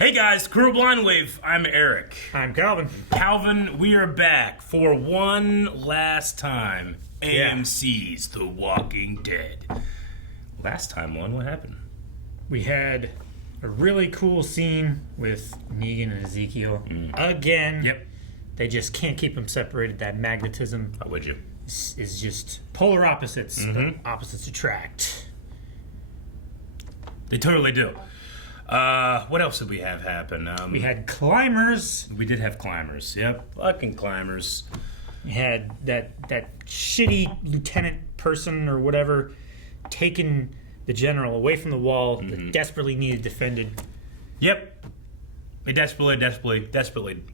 Hey guys, Crew Blind Wave, I'm Eric. I'm Calvin. Calvin, we are back for one last time. AMC's The Walking Dead. Last time, what happened? We had a really cool scene with Negan and Ezekiel. Again. Yep. They just can't keep them separated. That magnetism How would you? is just polar opposites. The opposites attract. They totally do. What else did we have happen? We had climbers. We did have climbers, yep. Fucking climbers. We had that shitty lieutenant person or whatever taking the general away from the wall that desperately needed defended. Yep. It desperately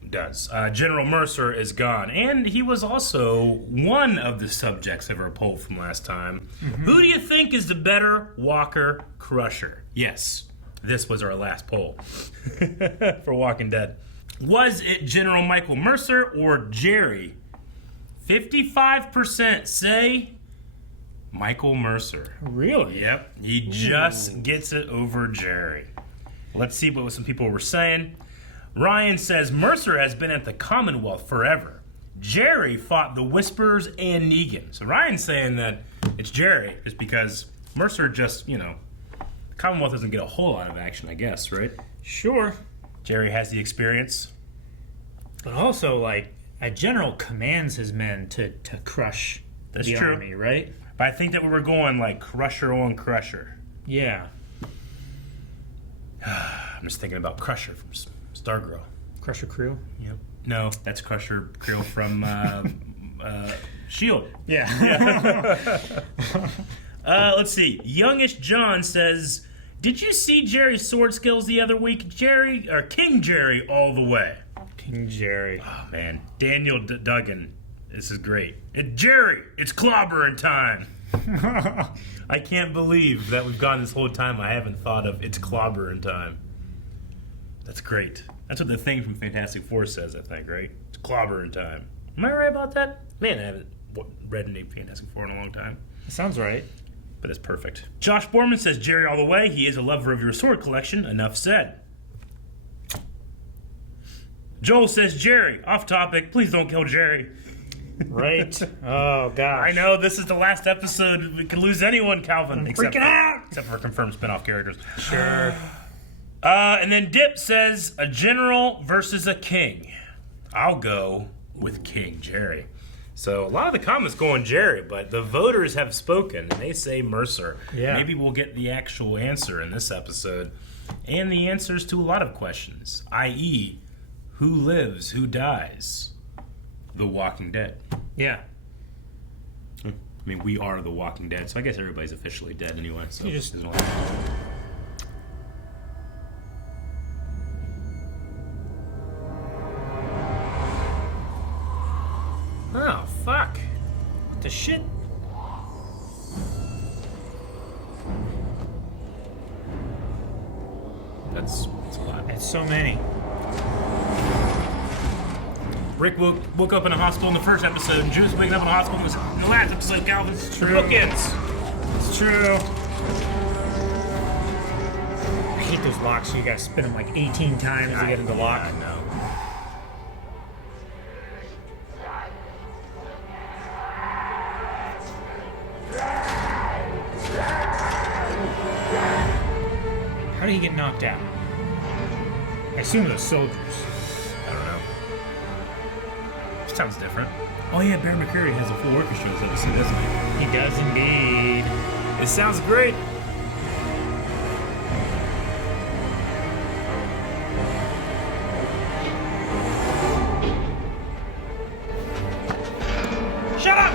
does. General Mercer is gone. And he was also one of the subjects of our poll from last time. Who do you think is the better Walker Crusher? Yes, this was our last poll for Walking Dead. Was it General Michael Mercer or Jerry? 55% say Michael Mercer. Really? Yep, he just gets it over Jerry. Let's see what some people were saying. Ryan says Mercer has been at the Commonwealth forever. Jerry fought the Whisperers and Negan. So Ryan's saying that it's Jerry just because Mercer just, the Commonwealth doesn't get a whole lot of action, I guess, right? Sure. Jerry has the experience. But also, a general commands his men to crush the army, right? But I think that we were going Crusher on Crusher. Yeah. I'm just thinking about Crusher from Stargirl. Crusher Creel? Yep. No, that's Crusher Creel from S.H.I.E.L.D. Yeah. Let's see. Youngish John says, did you see Jerry's sword skills the other week? King Jerry all the way. King Jerry. Oh, man. Daniel Duggan. This is great. Jerry, it's clobbering time. I can't believe that we've gone this whole time I haven't thought of it's clobbering time. That's great. That's what the thing from Fantastic Four says, I think, right? It's clobbering time. Am I right about that? Man, I haven't read any Fantastic Four in a long time. Sounds right. But it's perfect. Josh Borman says, Jerry all the way. He is a lover of your sword collection. Enough said. Joel says, Jerry, off topic. Please don't kill Jerry. Right. Oh, gosh. I know, this is the last episode. We could lose anyone, Calvin. Freaking out! Except for confirmed spin-off characters. Sure. And then Dip says, a general versus a king. I'll go with King Jerry. So a lot of the comments going Jerry, but the voters have spoken, and they say Mercer. Yeah. Maybe we'll get the actual answer in this episode. And the answers to a lot of questions, i.e., who lives, who dies? The Walking Dead. Yeah. I mean, we are The Walking Dead, so I guess everybody's officially dead anyway. So oh, fuck. What the shit? That's a lot. That's so many. Rick woke up in a hospital in the first episode, and Juice waking up in a hospital in the last episode, Calvin. It's true. Bookends. It's true. I hate those locks, so you gotta spin them 18 times to get them to lock. I know. How did he get knocked out? I assume those soldiers. I don't know. Sounds different. Oh yeah, Bear McCreary has a full orchestra this episode, doesn't he? He does indeed. It sounds great. Shut up!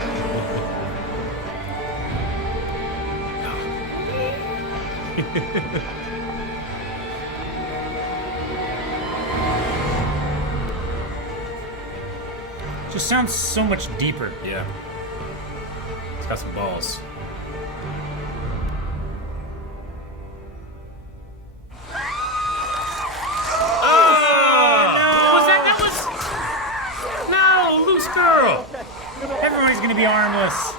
Just sounds so much deeper. Yeah. It's got some balls. Everyone's gonna be armless.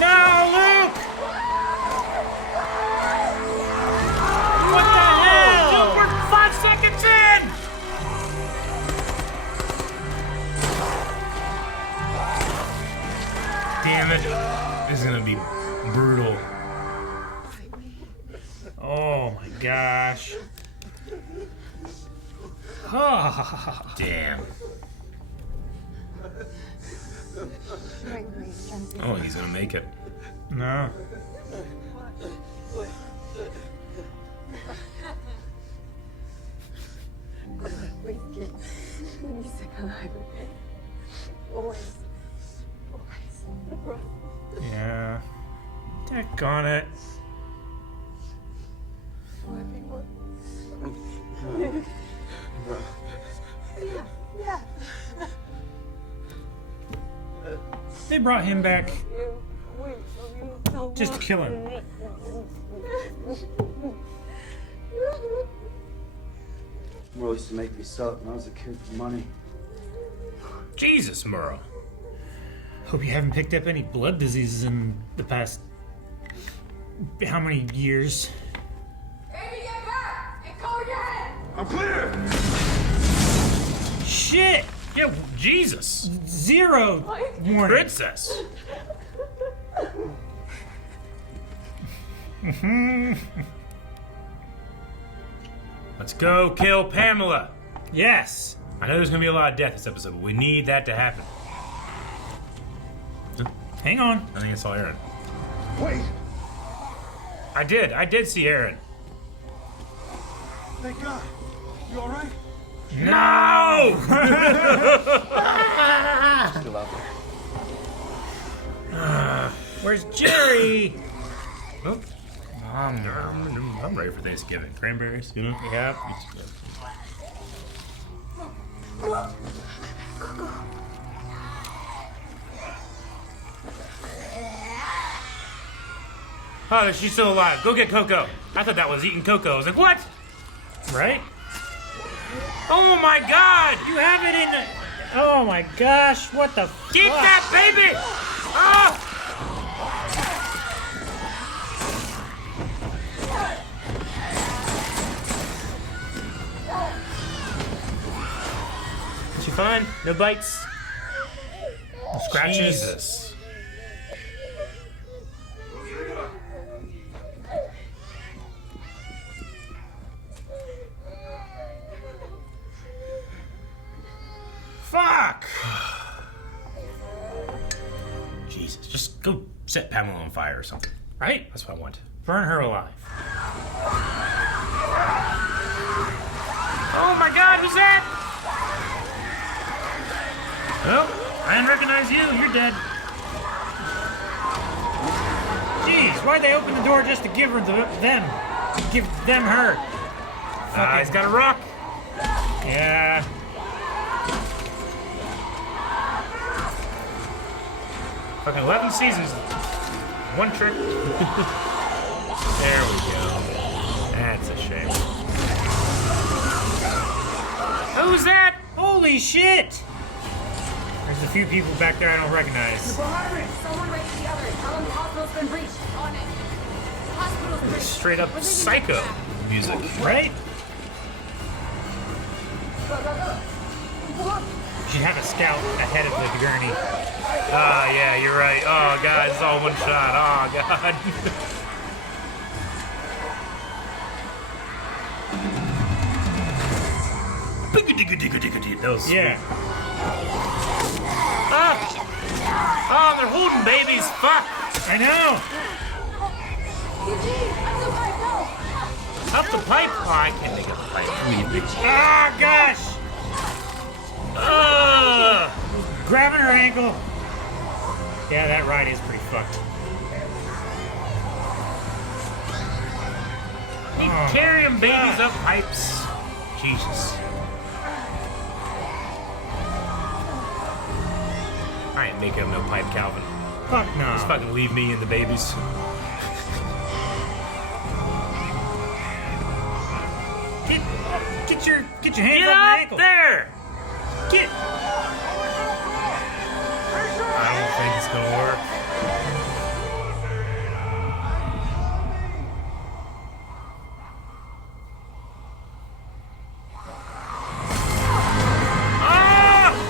No, Luke! What the hell? gonna be brutal. Oh my gosh. Damn. Oh, he's gonna make it. No. Yeah. Daggone it. They brought him back just to kill him. Murrow used to make me sell it when I was a kid for money. Jesus, Murrow. Hope you haven't picked up any blood diseases in the past how many years? Baby, get back and go again! I'm clear! Shit! Yeah, Jesus. Zero warning. Princess. Let's go kill Pamela. Yes. I know there's gonna be a lot of death this episode, but we need that to happen. Hang on. I think I saw Aaron. Wait! I did see Aaron. Thank God. You alright? No! Still out there. Where's Jerry? Oh. I'm ready for Thanksgiving. Cranberries, you know? Yep. Oh, she's still alive. Go get Coco. I thought that was eating Coco. I was like, what? Right? Oh my God! You have it in the... Oh my gosh, what the Get fuck? that baby! Oh! She fine? No bites? No scratches? Jesus. Fuck! Jesus, just go set Pamela on fire or something. Right? That's what I want. Burn her alive. Oh my God, who's that? Oh, I didn't recognize you. You're dead. Jeez, why'd they open the door just to give her them? Give them her. He's got a rock. Yeah. Fucking 11 seasons. One trick. There we go. That's a shame. Who's that? Holy shit! There's a few people back there I don't recognize. Someone raise the others. Tell them the hospital's been breached. On it. The hospital's breached. Straight up psycho music. Right? Go, go, go. She'd have a scout ahead of the gurney. Ah, yeah, you're right. Oh, God, it's all one shot. Oh, God. Those. Yeah. Ah! Oh, they're holding babies. Fuck. I know. Eugene, up the pipe, go. Up the pipe. Oh, I can't make up the pipe. Oh gosh! Grabbing her ankle. Yeah, that ride is pretty fucked. Keep carrying babies up pipes. Jesus. I ain't making up no pipe, Calvin. Fuck no. Just fucking leave me and the babies. Get your hands Get off my up ankle. there! Get. I don't think it's gonna work.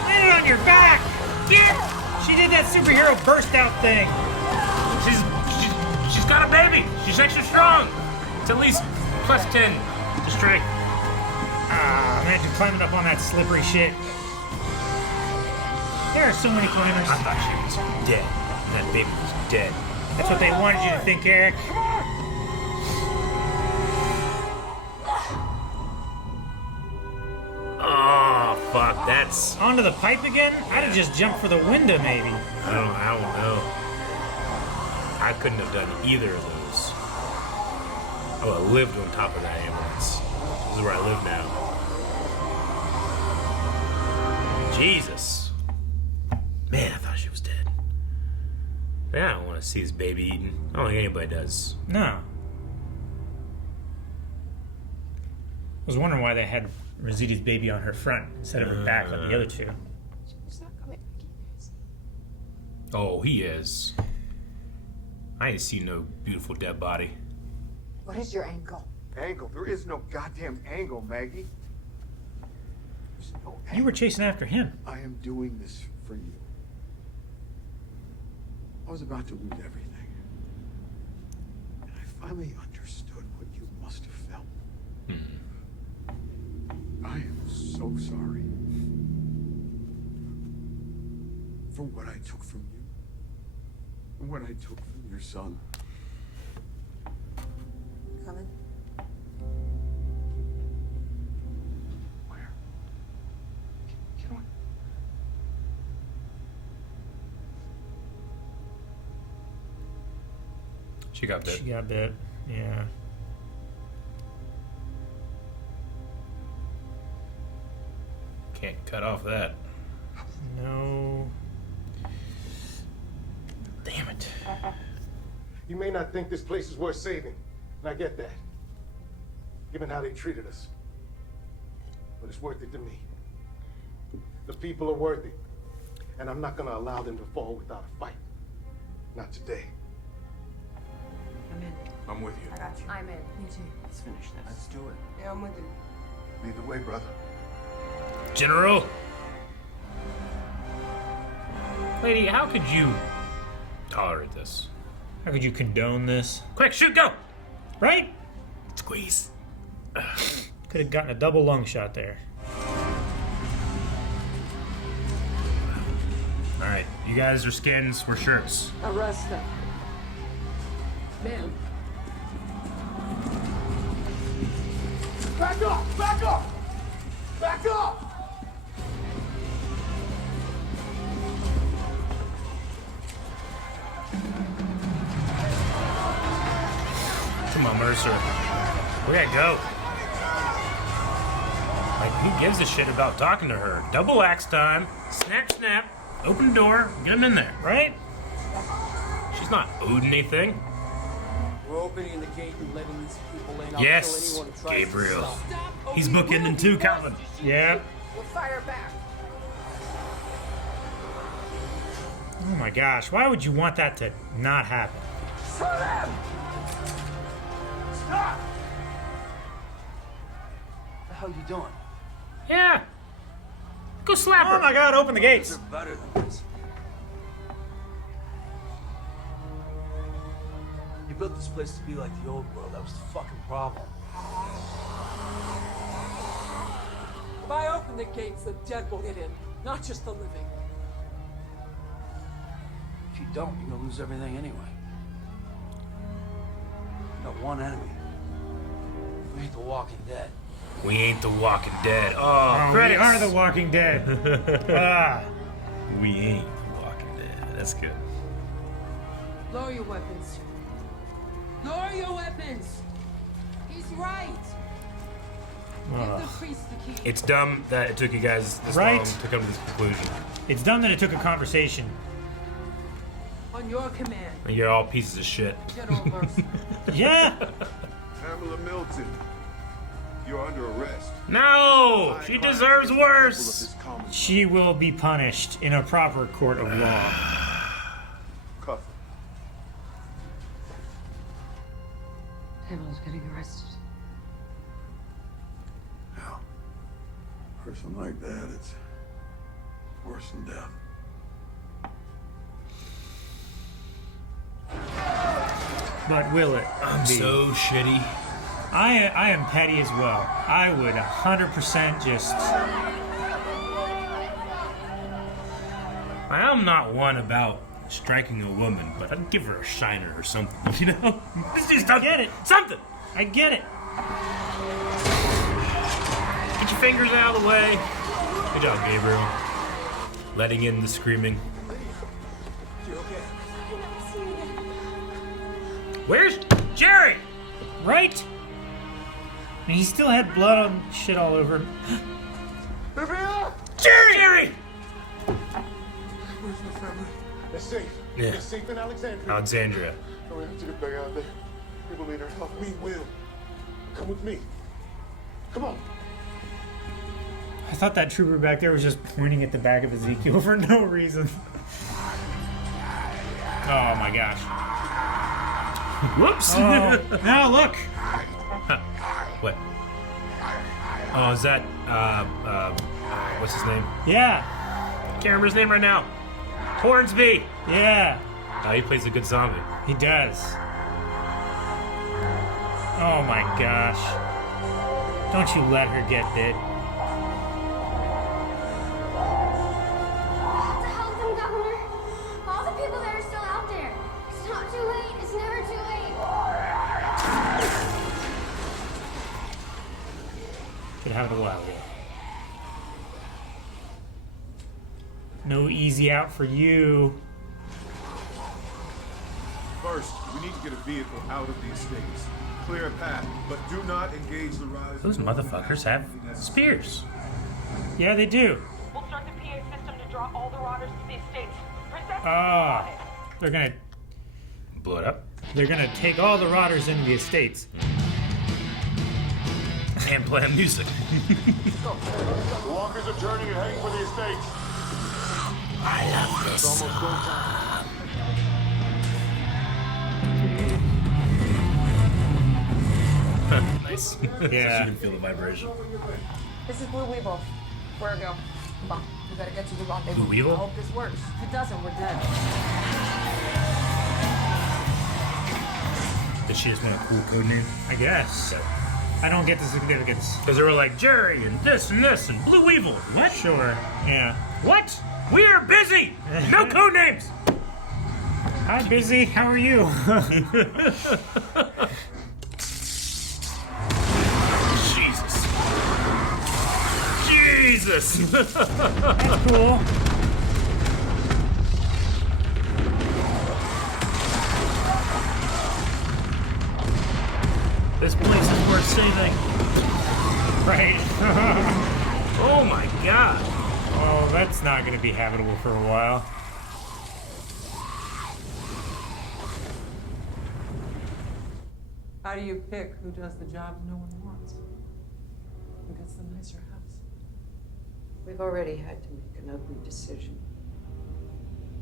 Land it on your back. Get. She did that superhero burst out thing. She's got a baby. She's extra strong. It's at least +10 to strength. Imagine climbing up on that slippery shit. There are so many climbers. I thought she was dead. That baby was dead. That's what they wanted you to think, Eric. Oh, fuck. That's... Onto the pipe again? I'd have just jumped for the window, maybe. I don't know. I couldn't have done either of those. I would have lived on top of that ambulance. This is where I live now. Jesus. Man, I thought she was dead. But I don't want to see this baby eaten. I don't think anybody does. No. I was wondering why they had Rosita's baby on her front instead of her back like the other two. She's not coming back. Oh, he is. I ain't seen no beautiful dead body. What is your angle? Angle? There is no goddamn angle, Maggie. There's no angle. You were chasing after him. I am doing this for you. I was about to lose everything. And I finally understood what you must have felt. I am so sorry for what I took from you and what I took from your son. Coming? Where? Get on. She got bit. She got bit. Yeah. Can't cut off that. No. Damn it. You may not think this place is worth saving, and I get that, given how they treated us. But it's worth it to me. The people are worthy, and I'm not gonna allow them to fall without a fight. Not today. I'm in. I'm with you. I got you. I'm in. Me too. Let's finish this. Let's do it. Yeah, I'm with you. Lead the way, brother. General! Lady, how could you tolerate this? How could you condone this? Quick, shoot, go! Right? Squeeze. Could have gotten a double lung shot there. Alright, you guys are skins, we're shirts. Arrest them. Ma'am, Back up! Back up! Back up! Come on, Mercer. We gotta go. Like, who gives a shit about talking to her? Double axe time. Snap, snap. Open the door. Get him in there. Right? She's not owed anything. we're opening the gate and letting these people in. Yes, I'll kill anyone who tries to Gabriel. stop. He's bookending too, Calvin. Yeah. We'll fire back. Oh my gosh. Why would you want that to not happen? Shoot him! Stop! What the hell you doing? Yeah. Go slap her. Oh my god, open the gates. They're better than this. You built this place to be like the old world. That was the fucking problem. If I open the gates, the dead will get in, not just the living. If you don't, you're gonna lose everything anyway. You got one enemy. We ain't the Walking Dead. We ain't the Walking Dead. Oh, Oh, we credits. are the Walking Dead. Ah. We ain't the Walking Dead. That's good. Lower your weapons. Lower your weapons! He's right! Give the priest the key. It's dumb that it took you guys this Right. long to come to this conclusion. It's dumb that it took a conversation. On your command, You're all pieces of shit. General Mercer. Yeah. Pamela Milton, you're under arrest. No! She deserves worse! She will be punished in a proper court of law. Cuff. Pamela's getting arrested. Now, a person like that, it's worse than death. but will it I'm be? so shitty. I am petty as well. I would 100% just... I'm not one about striking a woman, but I'd give her a shiner or something, you know? Just do something. Get it. Something. I get it. Get your fingers out of the way. Good job, Gabriel. Letting in the screaming. You okay? Where's Jerry? Right? I mean, he still had blood on shit all over him. Jerry! Where's my family? They're safe. Yeah. They're safe in Alexandria. Alexandria. We have to get back out there. People need our help. We will. Come with me. Come on. I thought that trooper back there was just pointing at the back of Ezekiel for no reason. Oh my gosh. Whoops. Oh, now look. What? Oh, is that, what's his name? Yeah. Can't remember his name right now. Hornsby. Yeah. He plays a good zombie. He does. Oh my gosh. Don't you let her get bit. To help them, Governor. All the people that are still out there. It's not too late. It's never too late. Could have it a while ago. No easy out for you. First, we need to get a vehicle out of the estates. Clear a path, but do not engage the riders. Those motherfuckers have spears. Yeah, they do. We'll start the PA system to draw all the riders to the estates. Princess, Ah, they're Blow it up. gonna take all the rotters into the estates. And play music. The walkers are turning and heading for the estates. I love this. It's almost go time. Nice. Yeah. You can feel the vibration. This is Blue Weevil. Where to go? Come on, we gotta get to the rendezvous. Blue Weevil? I hope this works. If it doesn't, we're dead. Did she just want a cool code name? I guess. I don't get the significance. Because they were like, Jerry and this and Blue Weevil. What? Sure. Yeah. What? We are busy! No code names! Hi, Busy. How are you? Jesus. That's cool. This place is worth saving. Right. Oh my god. Oh, that's not going to be habitable for a while. how do you pick who does the job no one wants? Who gets the nicer house? We've already had to make an ugly decision.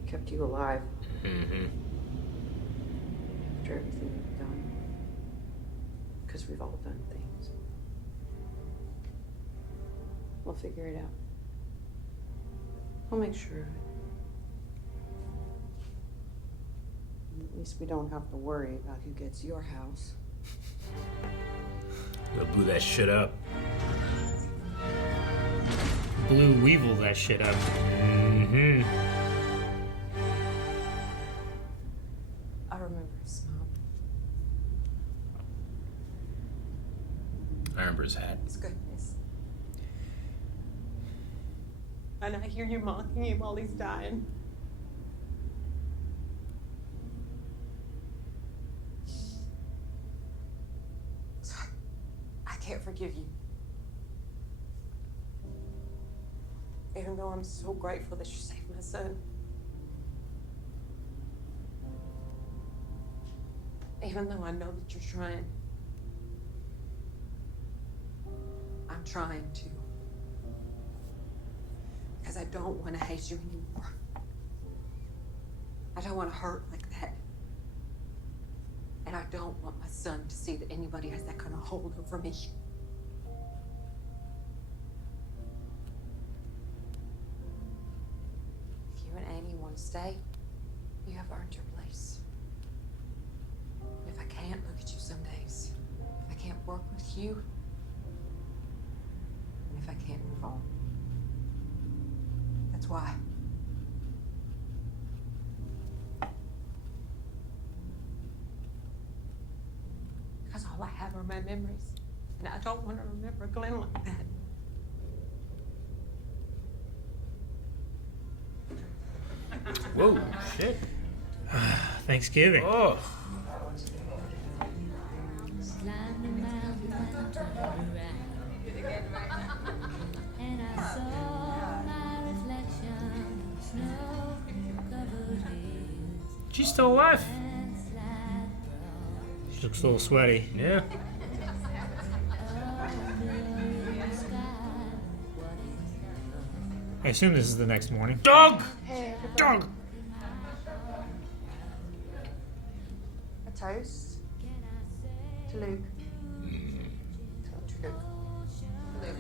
Kept you alive. Mm-hmm. After everything we've done. Because we've all done things. We'll figure it out. I'll make sure of it. At least we don't have to worry about who gets your house. Go blew that shit up. Blue Weevil that shit up. Mm-hmm. I remember his smile. I remember his hat. It's goodness. And I hear you mocking him while he's dying. I can't forgive you. Even though I'm so grateful that you saved my son. Even though I know that you're trying. I'm trying to. Because I don't want to hate you anymore. I don't want to hurt like that. And I don't want my son to see that anybody has that kind of hold over me. If you and Amy want to stay, you have earned your place. And if can't look at you some days, if I can't work with you, and if I can't move on. That's why. Because all I have are my memories, and I don't want to remember Glenn like that. Whoa, shit. Thanksgiving. Oh. She's still alive. She looks a little sweaty. Yeah. I assume this is the next morning. Dog! Hey, Dog! a toast to Luke. To Luke. Luke.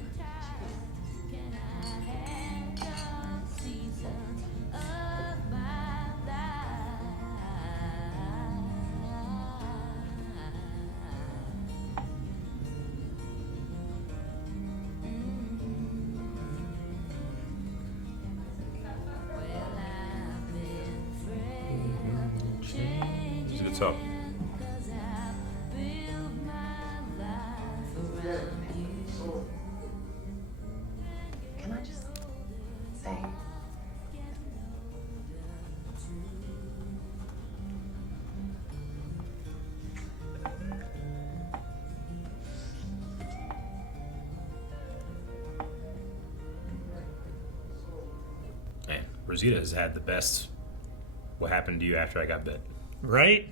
She's a good song. Can I just say, Man, Rosita has had the best what happened to you after I got bit. Right?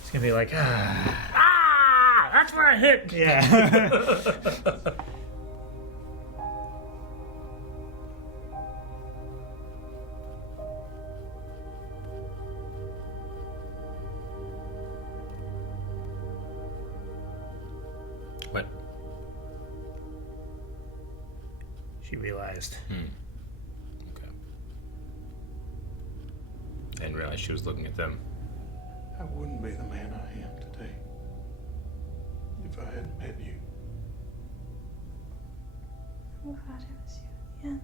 It's gonna be like, Ah! That's where I hit! yeah. What? She realized. Okay. I didn't realize she was looking at them. I wouldn't be the man I am today if I hadn't met you. I'm glad it was you at the end.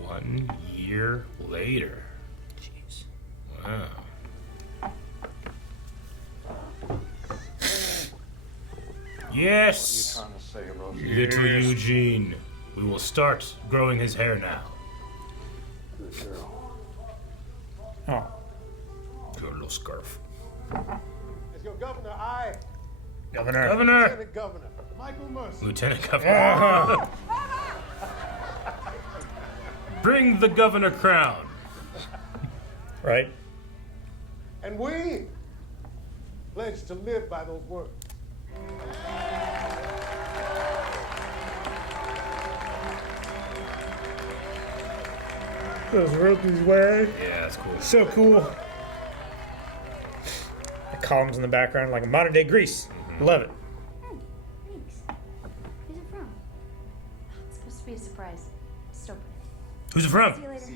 One year later. Jeez. Wow. Yes! Trying to say, Rosita? Little Eugene. We will start growing his hair now. Good girl. Oh. Your little scarf. As your governor, I, Governor. Governor! Lieutenant Governor Michael Mercer, Lieutenant Governor. Bring the governor crown. Right? and we pledge to live by those words. Those ropes way. Yeah, that's cool. So cool. The columns in the background, like a modern day Greece. Love it. Hey, thanks. Who's it from? It's supposed to be a surprise. Just open it. Who's it See from? you later.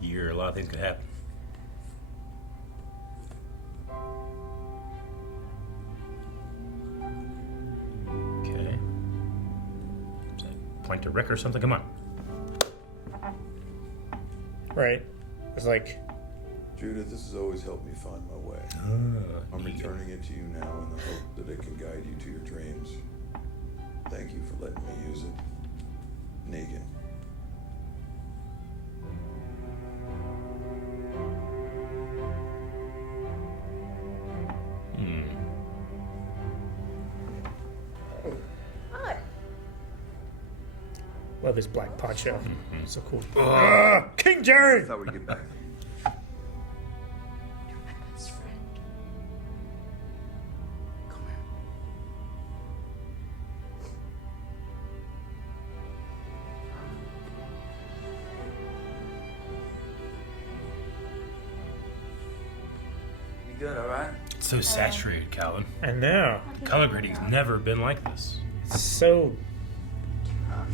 Year, a lot of things could happen. Okay. Is that point to Rick or something? Come on. Right. It's like, Judith, this has always helped me find my way. I'm returning it to you now in the hope that it can guide you to your dreams. Thank you for letting me use it. Negan. love his black poncho. So cool. King I Jared! thought we'd get back. Best friend. Come here. good, all right? It's so saturated, Calvin. I know. Color grading's never been like this. It's so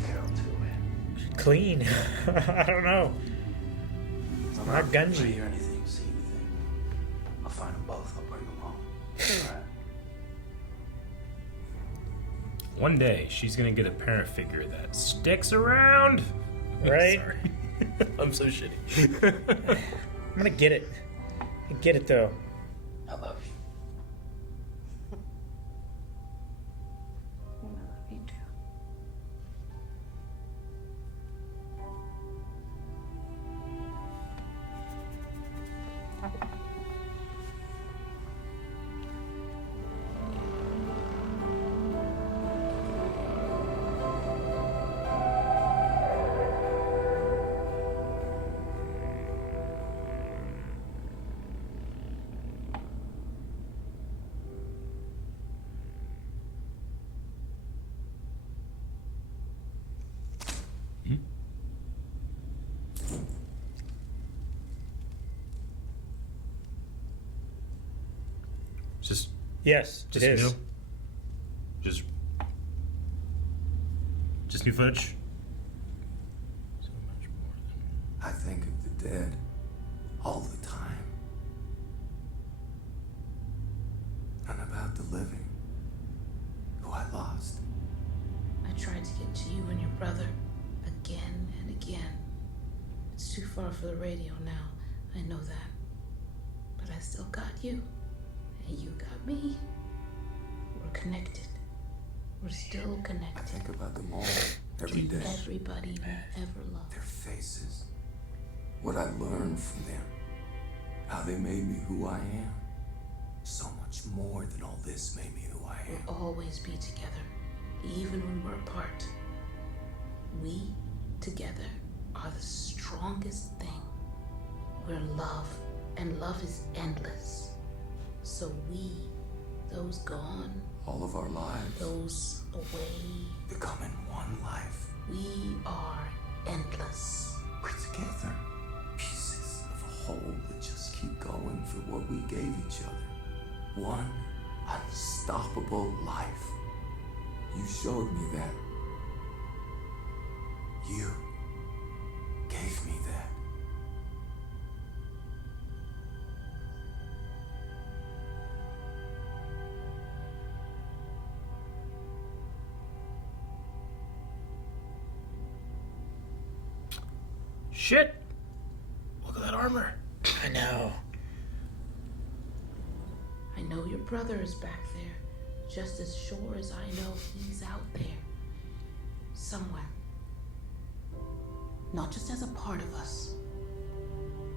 Carol to it. clean. I don't know. It's not If I gungy. hear anything, see anything, I'll find them both. I'll bring them home. All right. One day, she's gonna get a parent figure that sticks around. Right? Sorry. I'm so shitty. I'm gonna get it. I get it though. I love you. I love you too. Just Yes, it is. new. Just new footage. So much more than. I think of the dead all the time. And about the living, who I lost. I tried to get to you and your brother again and again. It's too far for the radio now. I know that. But I still got you. And you got me. We're connected. We're still I connected. think about them all every To day. everybody we ever loved. Their faces. What I learned from them. How they made me who I am. So much more than all this made me who I am. We'll always be together, even when we're apart. We, together, are the strongest thing. We're love, and love is endless. So we, those gone, All of our lives those away, become in one life. we are endless. We're together. Pieces of a whole that just keep going for what we gave each other. One unstoppable life. You showed me that. You gave me that. Shit! Look at that armor. I know. I know your brother is back there, just as sure as I know he's out there. Somewhere. Not just as a part of us.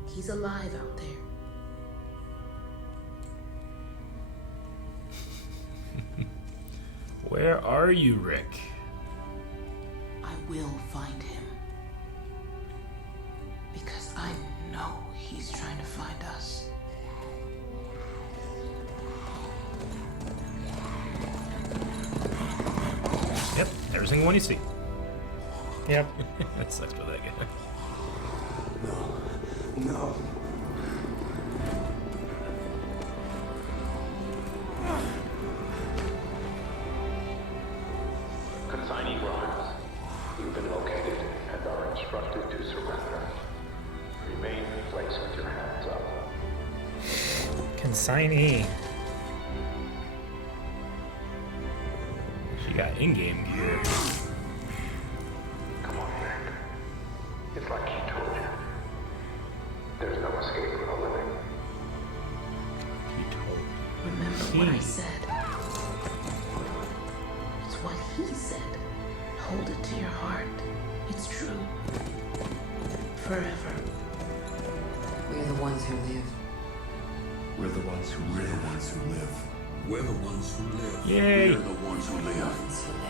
He's alive out there. Where are you, Rick? I will find him. Because I know he's trying to find us. Yep, every single one you see. Yep. That sucks for that guy. No. Consignee Grimes, you've been located and are instructed to surrender. Remain in place with your hands up. Consignee. She got in-game gear. Come on, Rick. It's like he told you. There's no escape for the living. Remember what I said. It's what he said. Hold it to your heart. It's true. Forever. We're the ones who live. We're the ones who live. We're the ones who live. We're the ones who live. Yay! We're the ones who live.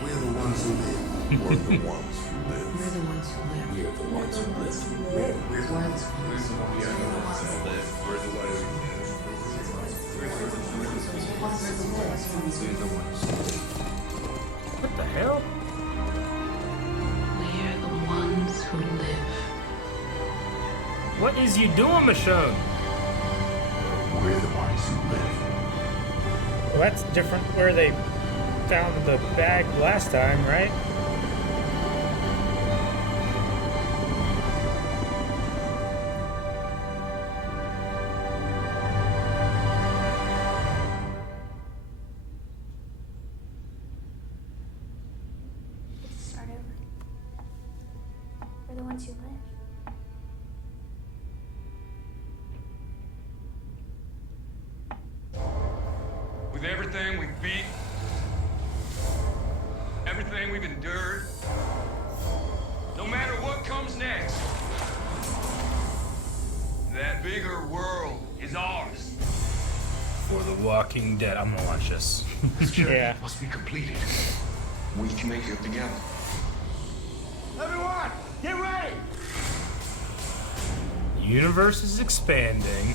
We're the ones who live. We're the ones who live. We're the ones who live. We're the ones who live. We're the ones who live. We're the ones who live. We're the ones who live. What the hell? We're the ones who live. What is you doing, Michonne? We're the ones who live. Well, that's different where they found the bag last time, right? Let's start over. We're the ones who live. With everything we've beat, everything we've endured, no matter what comes next, that bigger world is ours. For The Walking Dead. I'm gonna watch this. This journey Yeah. must be completed. We can make it together. Everyone, get ready! The universe is expanding,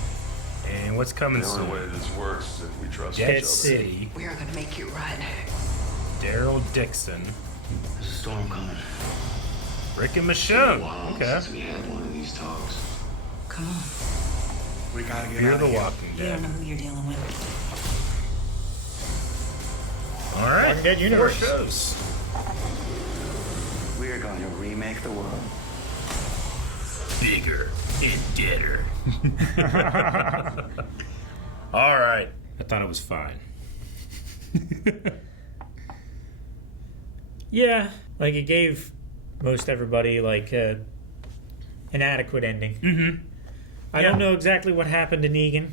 and what's coming The only soon? way this works is if we trust Dead each other. City. We are gonna make it right. Daryl Dixon. There's a storm coming. Rick and It's been a Michonne. while Okay. since we had one of these talks. Come on. We gotta get Fear out the of here. Walking You don't Dead. know who you're dealing with. All right. Walking Dead universe. 4 shows. We're gonna remake the world. Bigger and deader. All right. I thought it was fine. Yeah, like it gave most everybody like an adequate ending. Mm-hmm. I don't know exactly what happened to Negan.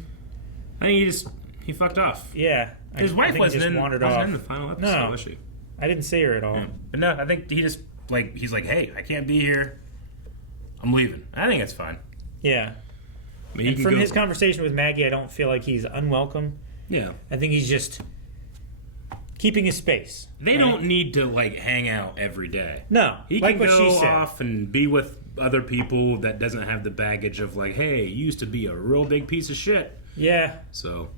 I think he fucked off. Yeah, His I wife think he wasn't just in, wandered wasn't off. in the final episode, No, was she? I didn't see her at all. Yeah. But no, I think he just he's like, hey, I can't be here. I'm leaving. I think it's fine. Yeah. I mean, And from his conversation with Maggie, I don't feel like he's unwelcome. Yeah. I think he's just keeping his space. They don't need to hang out every day. No, He like can what go she said. off and be with other people that doesn't have the baggage of hey, you used to be a real big piece of shit. Yeah. So,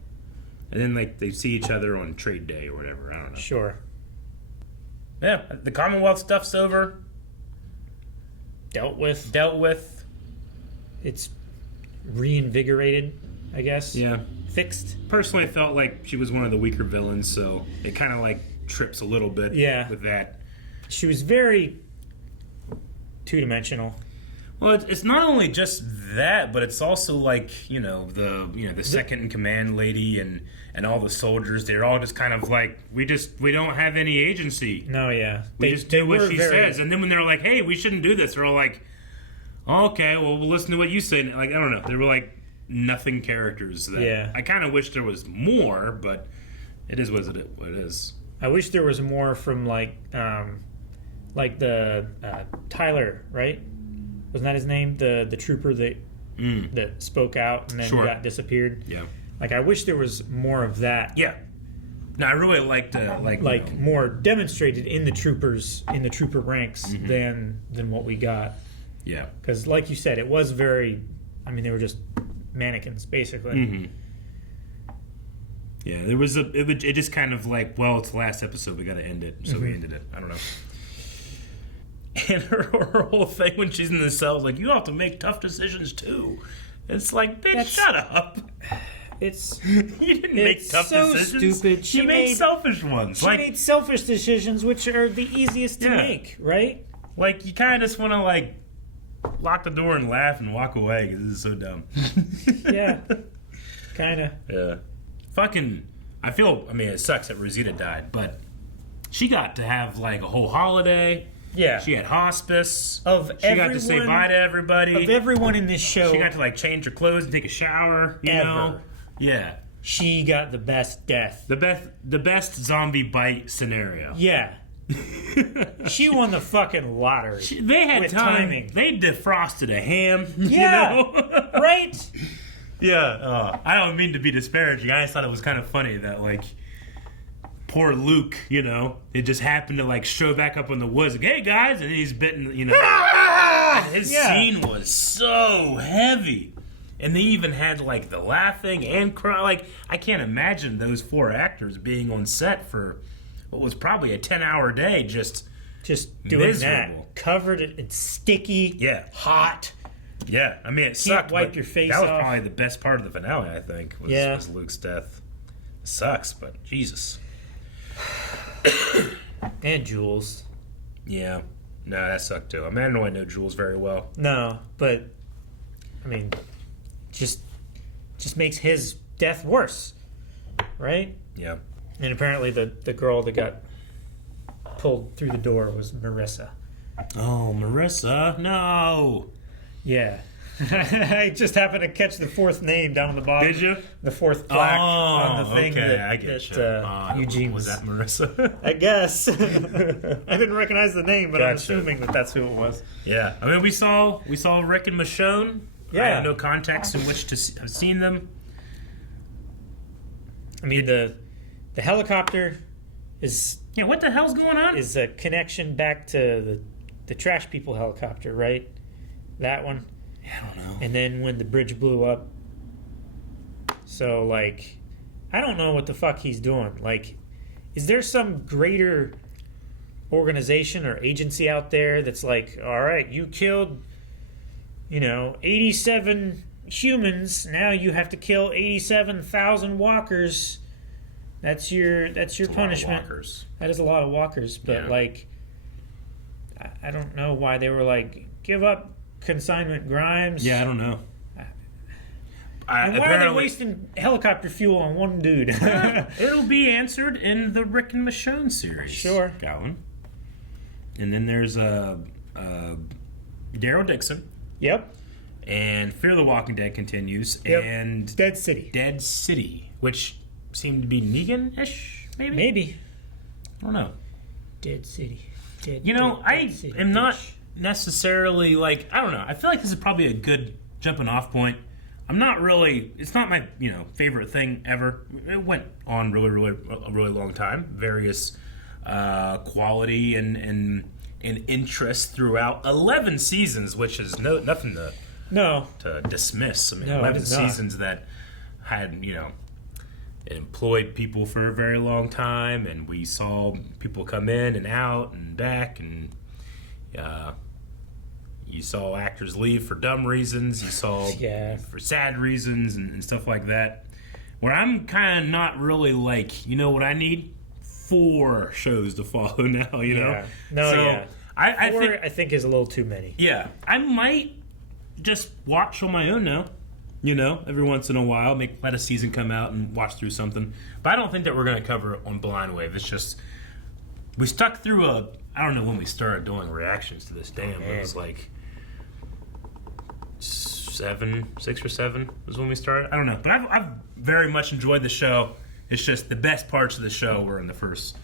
and then they see each other on trade day or whatever. I don't know. Sure. Yeah, the Commonwealth stuff's over. Dealt with. It's reinvigorated, I guess. Yeah. Fixed. Personally, I felt like she was one of the weaker villains, so it kind of trips a little bit. Yeah. With that. She was very two-dimensional. Well, it's not only just that, but it's also the second in command lady and all the soldiers. They're all just kind of we don't have any agency. No, yeah, We just do what she says. And then when they're like, hey, we shouldn't do this, they're all like, oh, okay, well, we'll listen to what you say. And, I don't know. They were nothing characters. Yeah. I kind of wish there was more, but it is what it is. I wish there was more from the Tyler, right? Wasn't that his name? The trooper that spoke out and then got disappeared. Yeah. I wish there was more of that. Yeah. No, I really liked more demonstrated in the trooper ranks than what we got. Yeah. Because like you said, it was very. I mean, they were just mannequins basically. Mm-hmm. Yeah, there was it just kind of well, it's the last episode, we got to end it, so we ended it. I don't know. And her whole thing when she's in the cell is you have to make tough decisions too. It's bitch, shut up. It's you didn't make tough so decisions. Stupid. She made selfish ones. She made selfish decisions, which are the easiest to make, right? You kind of just want to lock the door and laugh and walk away because this is so dumb. Yeah, kind of. Yeah. Fucking, I mean, it sucks that Rosita died, but she got to have a whole holiday. Yeah. She had hospice. She got to say bye to everybody. Of everyone in this show. She got to change her clothes and take a shower. You know? Yeah. She got the best death. The best zombie bite scenario. Yeah. She won the fucking lottery. They had with time. timing. They defrosted a ham. Yeah. You know? Right? Yeah. I don't mean to be disparaging. I just thought it was kind of funny that poor Luke, it just happened to show back up in the woods. Hey guys, and he's bitten. His scene was so heavy, and they even had the laughing and cry. I can't imagine those 4 actors being on set for what was probably a 10-hour day, just doing miserable. that, covered it. It's sticky. Yeah, hot. Yeah, I mean, it sucked. wipe but your face That was off. probably the best part of the finale, I think, was Luke's death. It sucks, but Jesus. And Jules. Yeah. No, that sucked too. I mean, I don't really know Jules very well. No, but I mean, just makes his death worse, right? Yeah. And apparently the girl that got pulled through the door was Marissa. Oh, Marissa, no. Yeah. I just happened to catch the fourth name down on the bottom. Did you? The fourth plaque on the thing okay, that, I get you. Eugene was that Marissa? I guess. I didn't recognize the name, but I'm assuming that that's who it was. Yeah. I mean, we saw Rick and Michonne. Yeah. I have no context in which to have seen them. I mean, the helicopter is... Yeah, what the hell's going on? Is a connection back to the trash people helicopter, right? That one. I don't know. And then when the bridge blew up. So, like, I don't know what the fuck he's doing. Like, is there some greater organization or agency out there that's like, all right, you killed, 87 humans. Now you have to kill 87,000 walkers. That's your punishment. That is a lot of walkers. But, like, I don't know why they were like, give up consignment Grimes. Yeah, I don't know. And why are they wasting helicopter fuel on one dude? It'll be answered in the Rick and Michonne series. Sure. Gowan. And then there's Daryl Dixon. Yep. And Fear the Walking Dead continues. Yep. And Dead City, which seemed to be Negan-ish, maybe? Maybe. I don't know. Dead City. I am not necessarily like, I don't know. I feel like this is probably a good jumping off point. I'm not really, it's not my, favorite thing ever. It went on a really long time. Various quality and interest througut 11 seasons, which is nothing to dismiss. I mean, 11 seasons that had, it employed people for a very long time, and we saw people come in and out and back, and you saw actors leave for dumb reasons. You saw for sad reasons and stuff like that. Where I'm kind of not really like, you know what I need? 4 shows to follow now, Yeah. No, so yeah. I think is a little too many. Yeah. I might just watch on my own now. Every once in a while, let a season come out and watch through something. But I don't think that we're going to cover it on Blind Wave. It's just, we stuck through I don't know when we started doing reactions to this damn. It was like 6 or 7 was when we started. I don't know. But I've very much enjoyed the show. It's just the best parts of the show were in the first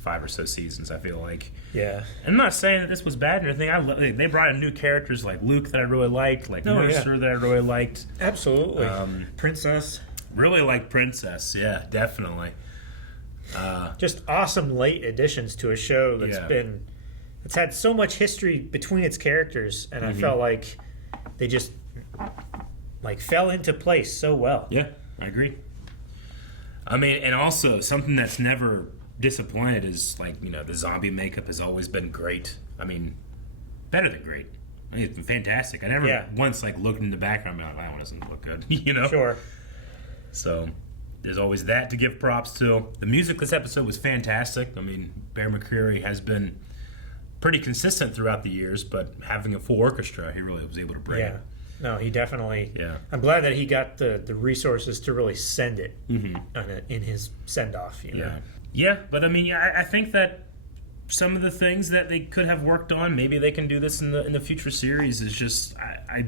5 or so seasons, I feel like. Yeah. I'm not saying that this was bad or anything. They brought in new characters like Luke that I really liked, like Mercer that I really liked. Absolutely. Princess. Really like Princess, yeah, definitely. Just awesome late additions to a show that's it's had so much history between its characters, and I felt like they just fell into place so well. Yeah, I agree. I mean, and also something that's never disappointed is the zombie makeup has always been great. I mean, better than great. I mean, it's been fantastic. I never once looked in the background and that one doesn't look good. Sure. So there's always that to give props to. The music this episode was fantastic. I mean, Bear McCreary has been pretty consistent throughout the years, but having a full orchestra, he really was able to bring it. No, he definitely. Yeah. I'm glad that he got the resources to really send it in his send off. Yeah, but I mean, I think that some of the things that they could have worked on, maybe they can do this in the future series. Is just I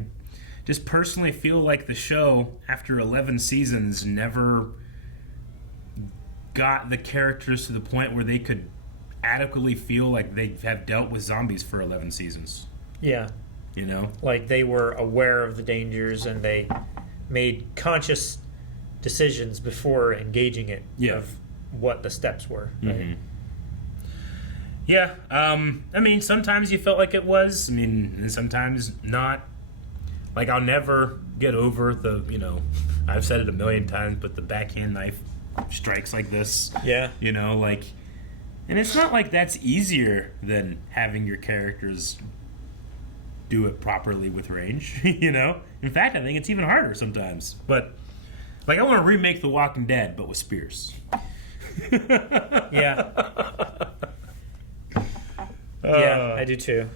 just personally feel like the show after 11 seasons never got the characters to the point where they could adequately feel like they have dealt with zombies for 11 seasons. Yeah. Like they were aware of the dangers and they made conscious decisions before engaging it of what the steps were. Right? Yeah. I mean, sometimes you felt like it was. I mean, and sometimes not. Like, I'll never get over I've said it a million times, but the backhand knife strikes like this. Yeah. And it's not like that's easier than having your characters do it properly with range, you know? In fact, I think it's even harder sometimes. But, like, I want to remake The Walking Dead, but with spears. Yeah. Yeah, I do too.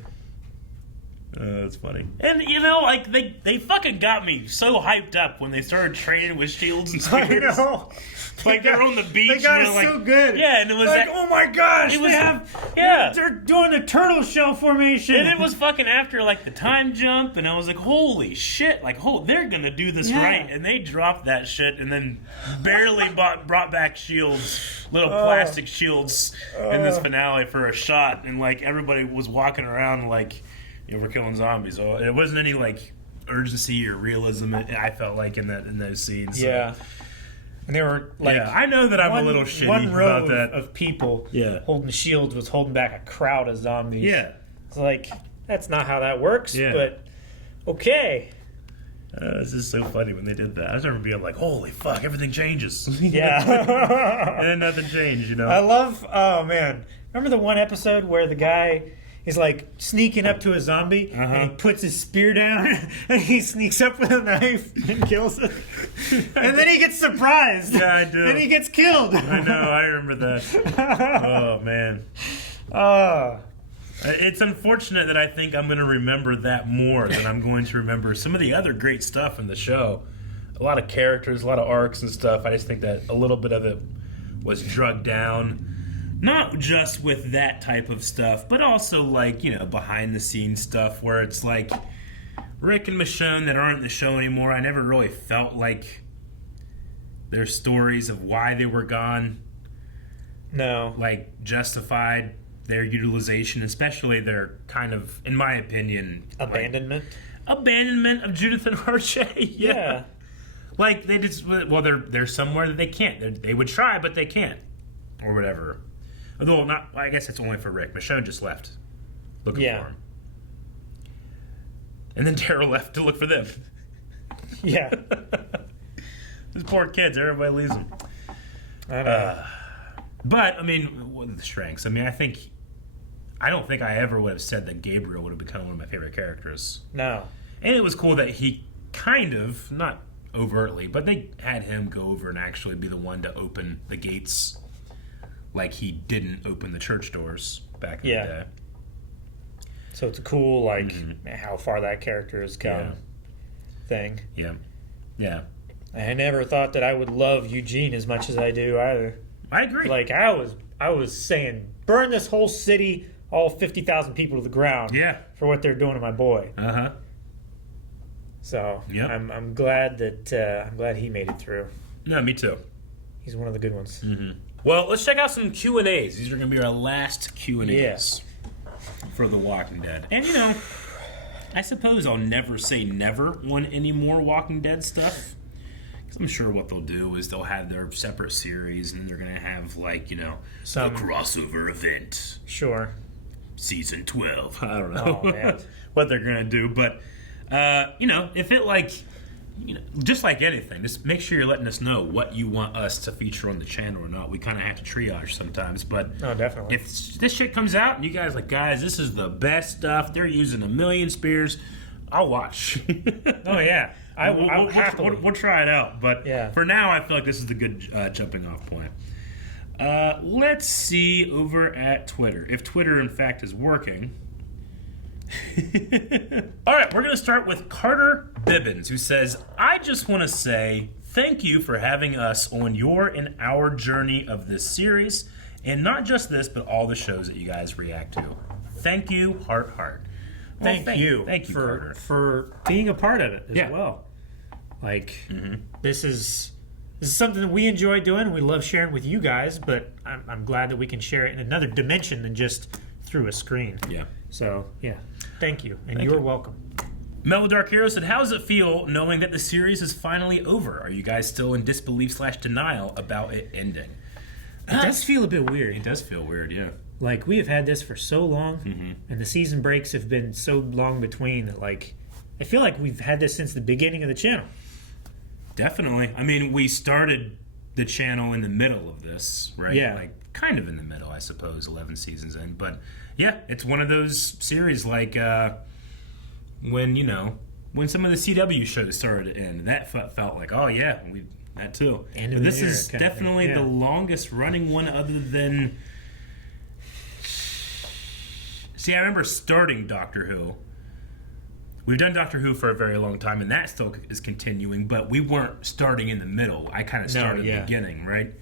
That's funny. And, you know, like, they fucking got me so hyped up when they started training with shields and spears. I know. Like, they're on the beach. They got and us like, so good. Yeah, and it was like, that, oh my gosh, it was, they're doing the turtle shell formation. And it was fucking after, like, the time jump, and I was like, holy shit, like, they're gonna do this right. And they dropped that shit and then barely brought back shields, little plastic shields in this finale for a shot, and, like, everybody was walking around like, you know, we're killing zombies. So it wasn't any, like, urgency or realism, I felt like, in those scenes. So. Yeah. And they were like, I know that I'm a little shitty one row about that. of people holding shields was holding back a crowd of zombies. Yeah. It's like, that's not how that works, but okay. This is so funny when they did that. I just remember being like, holy fuck, everything changes. Yeah. And then nothing changed, you know? I love, oh man. Remember the one episode where the guy is like sneaking up to a zombie and he puts his spear down and he sneaks up with a knife and kills it. And then he gets surprised. Yeah, I do. And he gets killed. I know, I remember that. Oh, man. It's unfortunate that I think I'm going to remember that more than I'm going to remember some of the other great stuff in the show. A lot of characters, a lot of arcs and stuff. I just think that a little bit of it was drugged down. Not just with that type of stuff, but also, like, you know, behind the scenes stuff where it's like Rick and Michonne that aren't in the show anymore. I never really felt like their stories of why they were gone. No. Like, justified their utilization, especially their kind of, in my opinion... Abandonment? Abandonment of Judith and RJ. Yeah. Like, they just... Well, they're somewhere that they can't. They would try, but they can't. Or whatever. Although, not, I guess it's only for Rick. Michonne just left looking for him. And then Daryl left to look for them. Yeah. These poor kids, everybody leaves them. I know. But, I mean, what are the strengths? I mean, I don't think I ever would have said that Gabriel would have become one of my favorite characters. No. And it was cool that he kind of, not overtly, but they had him go over and actually be the one to open the gates. Like he didn't open the church doors back in the day. So it's a cool, like, how far that character has come thing. Yeah. Yeah. I never thought that I would love Eugene as much as I do either. I agree. Like, I was saying, burn this whole city, all 50,000 people to the ground for what they're doing to my boy. Uh-huh. So, I'm glad that, I'm glad he made it through. No, me too. He's one of the good ones. Mm-hmm. Well, let's check out some Q&As. These are going to be our last Q&As for The Walking Dead. And, you know, I suppose I'll never say never on any more Walking Dead stuff. Because I'm sure what they'll do is they'll have their separate series and they're going to have, like, you know, the crossover event. Sure. Season 12. I don't know Oh, man. what they're going to do. But, you know, if it, like... You know, just like anything, just make sure you're letting us know what you want us to feature on the channel or not. We kind of have to triage sometimes, but definitely. If this shit comes out and you guys like, guys, this is the best stuff. They're using 1,000,000 spears. I'll watch. Oh yeah, we'll try it out. But for now, I feel like this is the good jumping off point. Let's see over at Twitter if Twitter in fact is working. All right, we're going to start with Carter Bibbins, who says, I just want to say thank you for having us on your and our journey of this series, and not just this, but all the shows that you guys react to. Thank you, heart. Thank you Carter. for being a part of it as well. Like, this is something that we enjoy doing, and we love sharing with you guys, but I'm glad that we can share it in another dimension than just through a screen. Yeah. So, thank you, and you're welcome. Mellow Dark Hero said, how does it feel knowing that the series is finally over? Are you guys still in disbelief/denial about it ending? It does feel a bit weird. It does feel weird, yeah. Like, we have had this for so long, and the season breaks have been so long between that, like, I feel like we've had this since the beginning of the channel. Definitely. I mean, we started the channel in the middle of this, right? Yeah. Like, kind of in the middle, I suppose, 11 seasons in. But, yeah, it's one of those series like, when some of the CW shows started to end. That felt like, oh yeah, that too. But this is definitely the longest running one other than... See, I remember starting Doctor Who. We've done Doctor Who for a very long time, and that still is continuing, but we weren't starting in the middle. I kind of started at the beginning, right?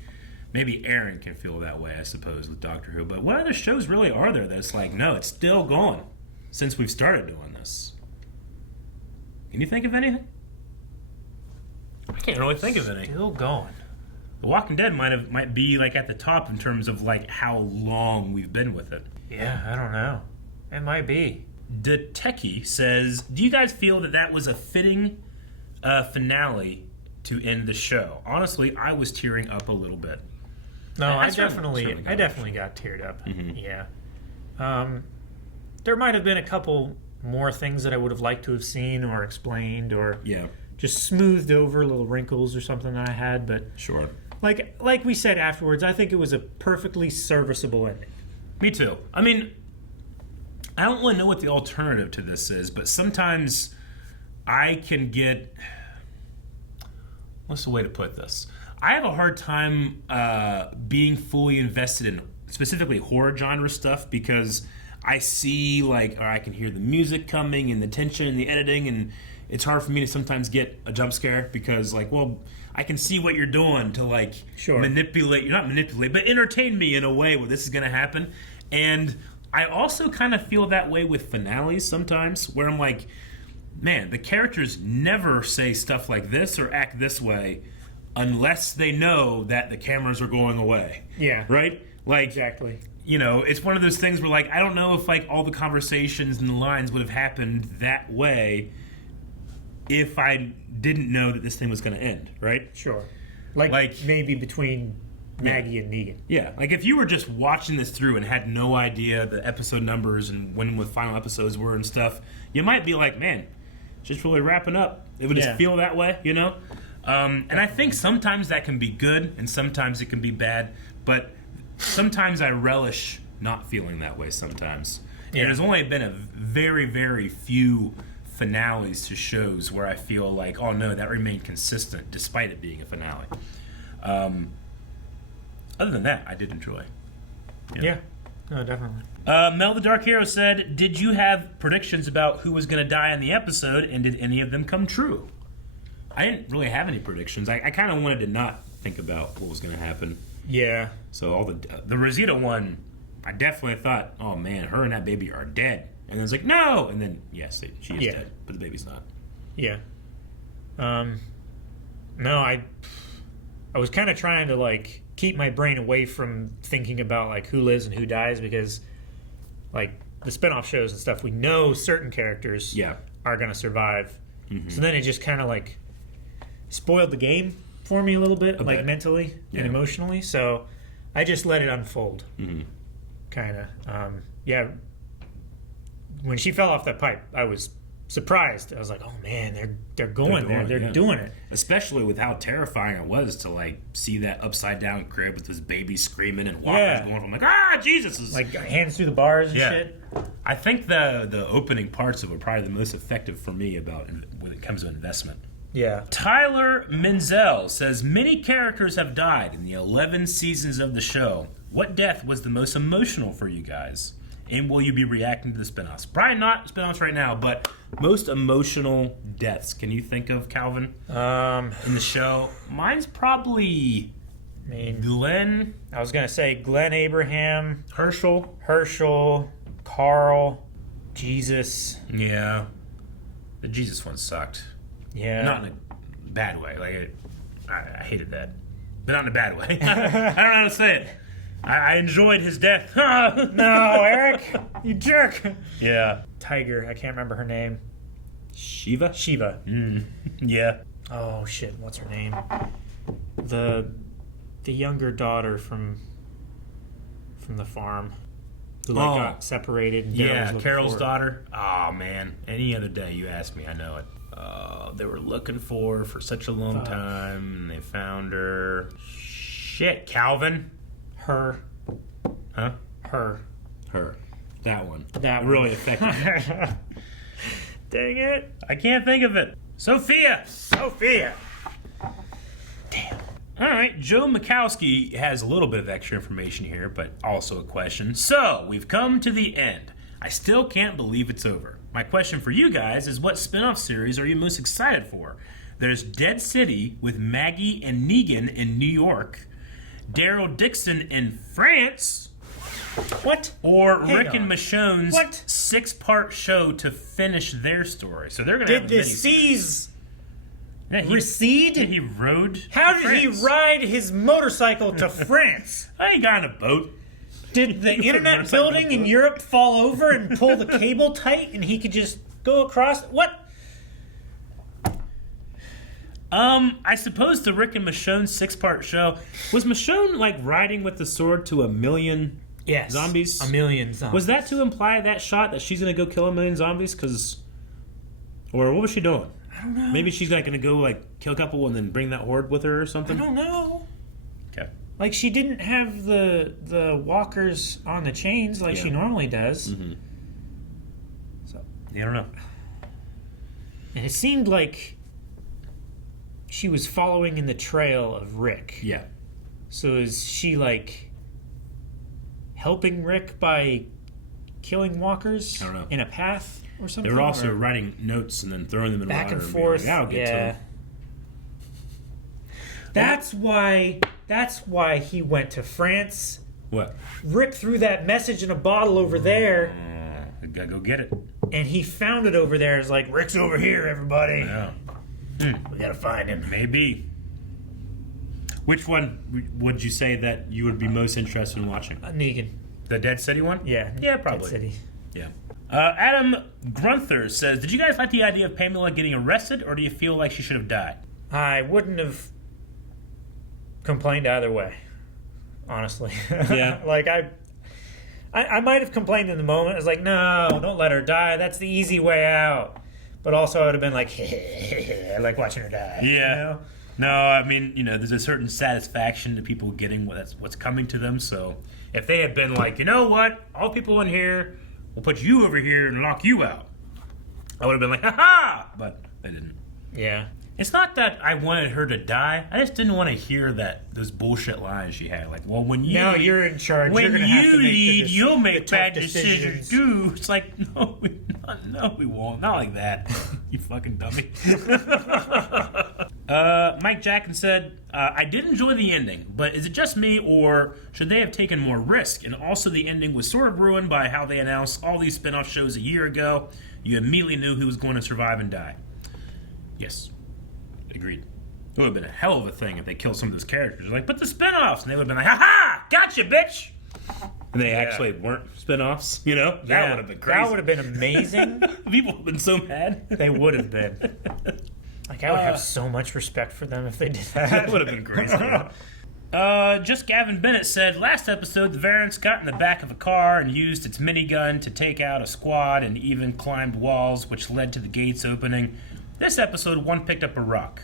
Maybe Aaron can feel that way, I suppose, with Doctor Who. But what other shows really are there that's like, no, it's still going since we've started doing this? Can you think of anything? I can't really think of any. Still going. The Walking Dead might be like at the top in terms of like how long we've been with it. Yeah, I don't know. It might be. The Techie says, do you guys feel that was a fitting finale to end the show? Honestly, I was tearing up a little bit. No, I definitely got teared up. Mm-hmm. Yeah. There might have been a couple more things that I would have liked to have seen or explained or just smoothed over little wrinkles or something that I had, but sure. Like we said afterwards, I think it was a perfectly serviceable ending. Me too. I mean, I don't really know what the alternative to this is, but sometimes I can get... What's the way to put this? I have a hard time being fully invested in specifically horror genre stuff because I see, or I can hear the music coming and the tension and the editing, and it's hard for me to sometimes get a jump scare because, I can see what you're doing to, not manipulate, but entertain me in a way where this is going to happen. And I also kind of feel that way with finales sometimes, where I'm like, man, the characters never say stuff like this or act this way unless they know that the cameras are going away. Yeah. Right? Exactly. It's one of those things where, I don't know if, all the conversations and the lines would have happened that way if I didn't know that this thing was going to end, right? Sure. Maybe between Maggie and Negan. Yeah, if you were just watching this through and had no idea the episode numbers and when the final episodes were and stuff, you might be like, man, it's just really wrapping up. It would just feel that way, And I think sometimes that can be good and sometimes it can be bad, but sometimes I relish not feeling that way sometimes. Yeah. And there's only been a very, very few finales to shows where I feel like, oh no, that remained consistent despite it being a finale. Other than that, I did enjoy. Yeah. No, definitely. Mel the Dark Hero said, did you have predictions about who was going to die in the episode, and did any of them come true? I didn't really have any predictions. I kind of wanted to not think about what was going to happen. Yeah. So all the Rosita one, I definitely thought, oh man, her and that baby are dead. And then it's like, no! And then, yes, she is dead, but the baby's not. Yeah. No, I was kind of trying to, keep my brain away from thinking about, who lives and who dies, because, the spinoff shows and stuff, we know certain characters are going to survive. Mm-hmm. So then it just kind of, spoiled the game for me a little bit, mentally and emotionally. So I just let it unfold. Mm-hmm. Kind of. When she fell off that pipe, I was surprised. I was like, oh man, they're going there. They're doing it. Especially with how terrifying it was to see that upside down crib with this baby screaming and walkers going from Jesus. Hands through the bars and shit. I think the opening parts of it were probably the most effective for me when it comes to investment. Yeah. Tyler Menzel says, many characters have died in the 11 seasons of the show. What death was the most emotional for you guys? And will you be reacting to the spinoffs? Probably not spinoffs right now, but most emotional deaths. Can you think of, Calvin? In the show? Mine's probably Glenn. I was going to say Glenn Abraham. Herschel, Carl, Jesus. Yeah. The Jesus one sucked. Yeah. Not in a bad way. I hated that. But not in a bad way. I don't know how to say it. I enjoyed his death. No, Eric, you jerk. Yeah. Tiger, I can't remember her name. Shiva. Yeah. Oh shit, what's her name? The younger daughter from the farm who got separated. And Carol's daughter. Oh man, any other day you ask me, I know it. They were looking for such a long time, and they found her. Shit, Calvin. Her. Huh? Her. That one. That really affected me. Dang it. I can't think of it. Sophia. Damn. All right, Joe Mikowski has a little bit of extra information here, but also a question. So, we've come to the end. I still can't believe it's over. My question for you guys is, what spin-off series are you most excited for? There's Dead City with Maggie and Negan in New York, Daryl Dixon in France, what? Or Rick and Michonne's 6-part show to finish their story. So they're going to have a Did the seas recede? He rode. How did he ride his motorcycle to France? I ain't got on a boat. Did the internet building in Europe fall over and pull the cable tight and he could just go across? What? I suppose the Rick and Michonne 6-part show, was Michonne like riding with the sword to 1 million zombies? 1 million zombies. Was that to imply that shot that she's gonna go kill 1 million zombies? Or what was she doing? I don't know. Maybe she's like gonna go like kill a couple and then bring that horde with her or something? I don't know. Okay. Like she didn't have the walkers on the chains like she normally does. Mm-hmm. So I don't know. And it seemed like she was following in the trail of Rick. Yeah. So is she like helping Rick by killing walkers I don't know. in a path or something? They were also writing notes and then throwing them in back water and being forth. Like, I'll get to them. That's why he went to France. What? Rick threw that message in a bottle over there. I gotta go get it. And he found it over there. It's like, Rick's over here, everybody. Yeah. We gotta find him. Maybe. Which one would you say that you would be most interested in watching? Negan. The Dead City one? Yeah. Yeah, probably. Dead City. Yeah. Adam Grunther says, did you guys like the idea of Pamela getting arrested, or do you feel like she should have died? I wouldn't have complained either way, honestly. Yeah. Like, I might have complained in the moment. I was like, no, don't let her die. That's the easy way out. But also I would have been like, I like watching her die. Yeah. You know? No, I mean, there's a certain satisfaction to people getting what's coming to them. So if they had been like, you know what, all people in here, we'll put you over here and lock you out, I would have been like, ha-ha! But they didn't. Yeah. It's not that I wanted her to die. I just didn't want to hear those bullshit lines she had. Like, well, when you now you're in charge. When you're gonna have to make lead, the you'll make the bad tough decisions too. It's like, no, we won't. Not like that. You fucking dummy. Mike Jackson said, I did enjoy the ending, but is it just me, or should they have taken more risk? And also the ending was sort of ruined by how they announced all these spin-off shows a year ago. You immediately knew who was going to survive and die. Yes. Agreed. It would have been a hell of a thing if they killed some of those characters. Like, put the spin-offs! And they would have been like, ha-ha! Gotcha, bitch! And they actually weren't spin-offs, That would have been crazy. That would have been amazing. People would have been so mad. They would have been. Like, I would have so much respect for them if they did that. That would have been crazy. Just Gavin Bennett said, last episode, the Variants got in the back of a car and used its minigun to take out a squad and even climbed walls, which led to the gates opening. This episode, one picked up a rock.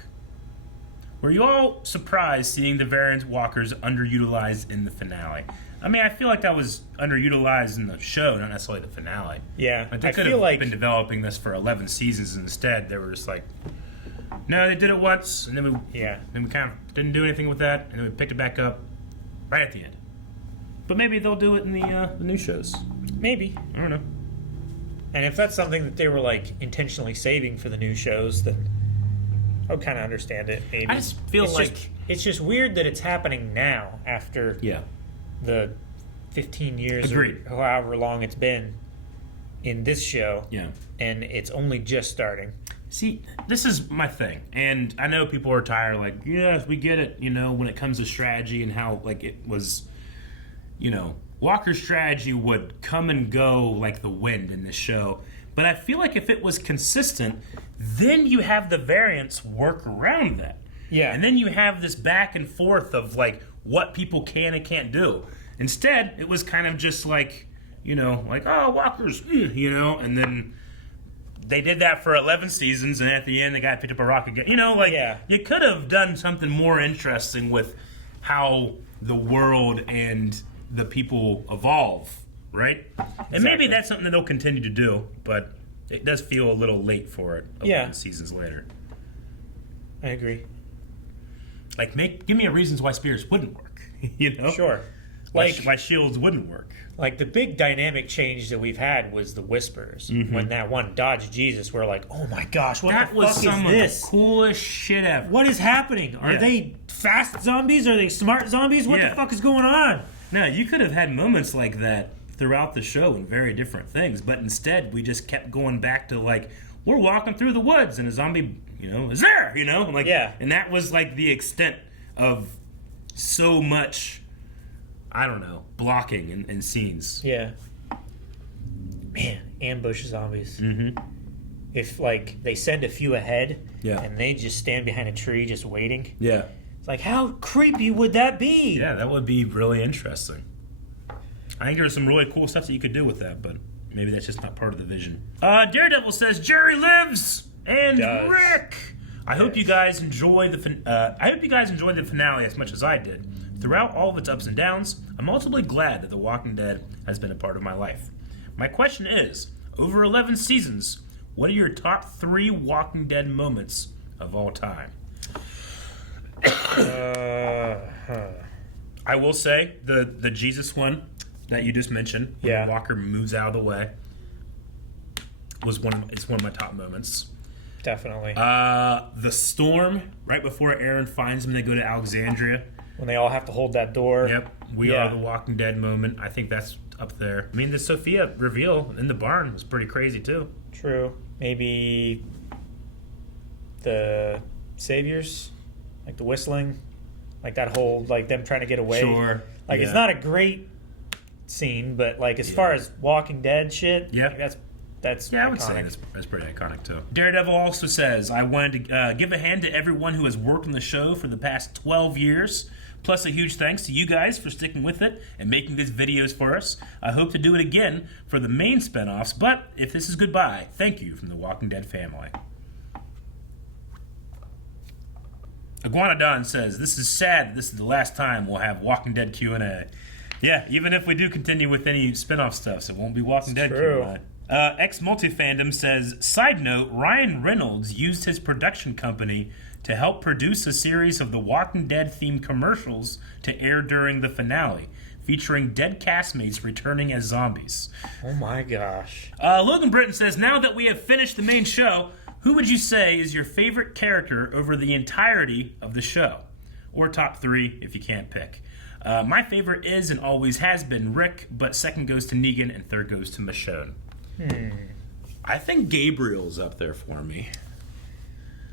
Were you all surprised seeing the Variant walkers underutilized in the finale? I mean, I feel like that was underutilized in the show, not necessarily the finale. Yeah, Like, they could have been developing this for 11 seasons instead. They were just like, no, they did it once, and then we kind of didn't do anything with that, and then we picked it back up right at the end. But maybe they'll do it in the new shows. Maybe. I don't know. And if that's something that they were like intentionally saving for the new shows, then I would kind of understand it. Maybe. I just feel it's just weird that it's happening now after the 15 years Agreed. or however long it's been in this show. Yeah, and it's only just starting. See, this is my thing, and I know people are tired. Like, yes, we get it. When it comes to strategy and how like it was, Walker's strategy would come and go like the wind in this show. But I feel like if it was consistent, then you have the Variants work around that. Yeah. And then you have this back and forth of like what people can and can't do. Instead, it was kind of just like, oh, Walkers, and then they did that for 11 seasons, and at the end, the guy picked up a rock again. You could have done something more interesting with how the world and the people evolve, right? Exactly. And maybe that's something that they'll continue to do, but It does feel a little late for it. 11 seasons later. I agree. Like, give me a reasons why Spears wouldn't work. You know? Sure. Why Shields wouldn't work. Like, the big dynamic change that we've had was the Whispers. When that one dodged Jesus, we're like, oh my gosh, what the fuck is this? That was some of the coolest shit ever. What is happening? Are they fast zombies? Are they smart zombies? What the fuck is going on? No, you could have had moments like that throughout the show in very different things, but instead we just kept going back to, like, we're walking through the woods and a zombie, is there, Like, and that was, like, the extent of so much, I don't know, blocking in scenes. Yeah. Man, ambush zombies. If, like, they send a few ahead and they just stand behind a tree just waiting. Yeah. It's like, how creepy would that be? Yeah, that would be really interesting. I think there's some really cool stuff that you could do with that, but maybe that's just not part of the vision. Daredevil says Jerry lives and Rick. I hope you guys enjoy the finale as much as I did. Throughout all of its ups and downs, I'm ultimately glad that The Walking Dead has been a part of my life. My question is, over 11 seasons, what are your top 3 Walking Dead moments of all time? I will say the Jesus one that you just mentioned, when Walker moves out of the way, it's one of my top moments. Definitely. The storm right before Aaron finds him, they go to Alexandria. When they all have to hold that door. Yep. We are the Walking Dead moment. I think that's up there. I mean, the Sophia reveal in the barn was pretty crazy too. True. Maybe the Saviors, like the whistling, like that whole, like them trying to get away. Sure. Like it's not a great scene, but like as far as Walking Dead shit, like, that's I would say that's pretty iconic too. Daredevil also says, I wanted to give a hand to everyone who has worked on the show for the past 12 years. Plus a huge thanks to you guys for sticking with it and making these videos for us. I hope to do it again for the main spinoffs, but if this is goodbye, thank you from the Walking Dead family. Iguanodon says, this is sad that this is the last time we'll have Walking Dead Q&A. Yeah, even if we do continue with any spinoff stuff, so it won't be Walking Dead Q&A. X-Multifandom says, side note, Ryan Reynolds used his production company to help produce a series of the Walking Dead themed commercials to air during the finale, featuring dead castmates returning as zombies. Oh my gosh. Logan Britton says, now that we have finished the main show, who would you say is your favorite character over the entirety of the show? Or top 3 if you can't pick. My favorite is and always has been Rick, but second goes to Negan and third goes to Michonne. I think Gabriel's up there for me.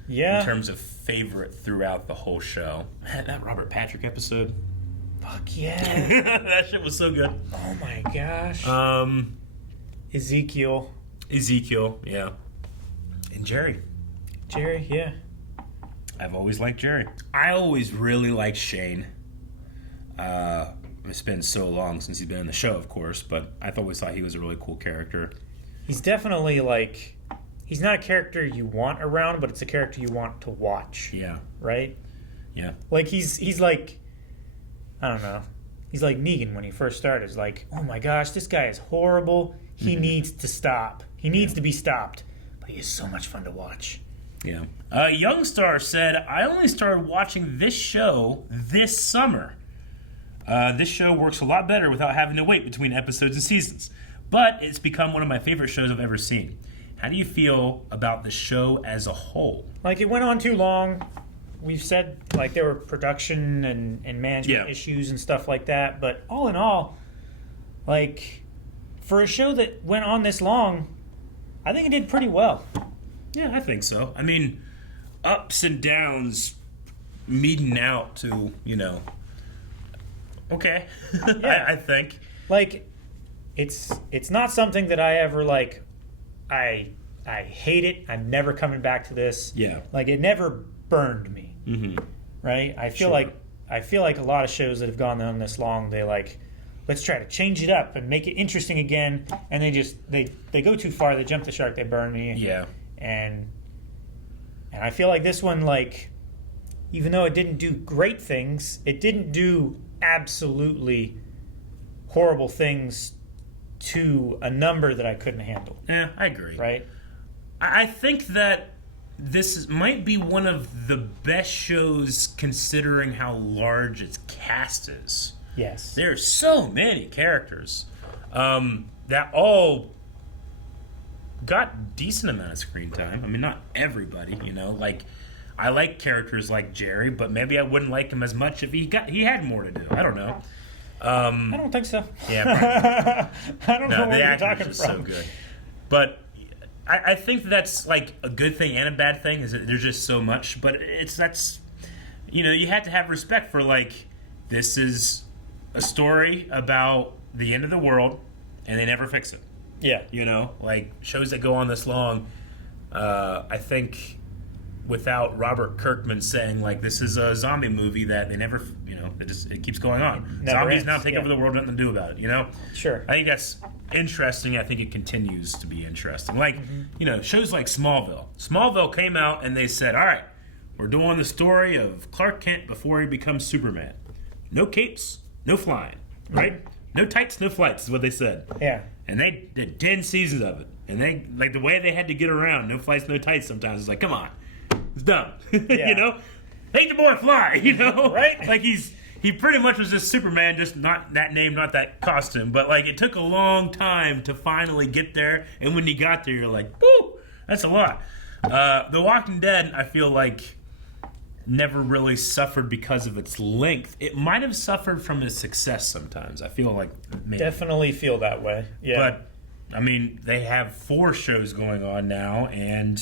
Yeah. In terms of favorite throughout the whole show. Man, that Robert Patrick episode. Fuck yeah. That shit was so good. Oh my gosh. Ezekiel, yeah. And Jerry, yeah. I've always liked Jerry. I always really liked Shane. It's been so long since he's been in the show, of course, but I've always thought he was a really cool character. He's definitely like, he's not a character you want around, but it's a character you want to watch. Yeah. Right? Yeah. Like he's like, I don't know. He's like Negan when he first started. It's like, oh my gosh, this guy is horrible. He needs to stop. He needs to be stopped. But he is so much fun to watch. Yeah. Youngstar said, I only started watching this show this summer. This show works a lot better without having to wait between episodes and seasons. But it's become one of my favorite shows I've ever seen. How do you feel about the show as a whole? Like, it went on too long. We've said, like, there were production and management issues and stuff like that. But all in all, like, for a show that went on this long, I think it did pretty well. Yeah, I think so. I mean, ups and downs meeting out to, okay. Yeah. I think. Like, it's not something that I ever, like, I hate it. I'm never coming back to this. Yeah. Like, it never burned me. Mm-hmm. Right? I feel like a lot of shows that have gone on this long, they like, let's try to change it up and make it interesting again, and they go too far, they jump the shark, they burn me. Yeah. And I feel like this one, like, even though it didn't do great things, it didn't do absolutely horrible things to a number that I couldn't handle. Yeah, I agree. Right? I think that might be one of the best shows considering how large its cast is. Yes. There's so many characters that all got decent amount of screen time. I mean, not everybody, you know. Like, I like characters like Jerry, but maybe I wouldn't like him as much if he had more to do. I don't know. I don't think so. Yeah, I don't know where you're talking from. So good, but I think that's like a good thing and a bad thing. Is that there's just so much, but that's you have to have respect for like this is a story about the end of the world, and they never fix it. Yeah, like shows that go on this long. I think without Robert Kirkman saying like this is a zombie movie that they never, it keeps going on. Zombies now take over the world, nothing to do about it. Sure. I think that's interesting. I think it continues to be interesting. Like shows like Smallville. Smallville came out and they said, all right, we're doing the story of Clark Kent before he becomes Superman. No capes, no flying, right? No tights, no flights is what they said. Yeah. And they did 10 seasons of it. And they, like, the way they had to get around, no flights, no tights sometimes, it's like, come on. It's dumb. Yeah. Make the boy fly, Right? Like, he pretty much was just Superman, just not that name, not that costume. But, like, it took a long time to finally get there. And when he got there, you're like, woo, that's a lot. The Walking Dead, I feel like, never really suffered because of its length. It might have suffered from its success sometimes. I feel like maybe. Definitely feel that way. Yeah. But I mean, they have 4 shows going on now, and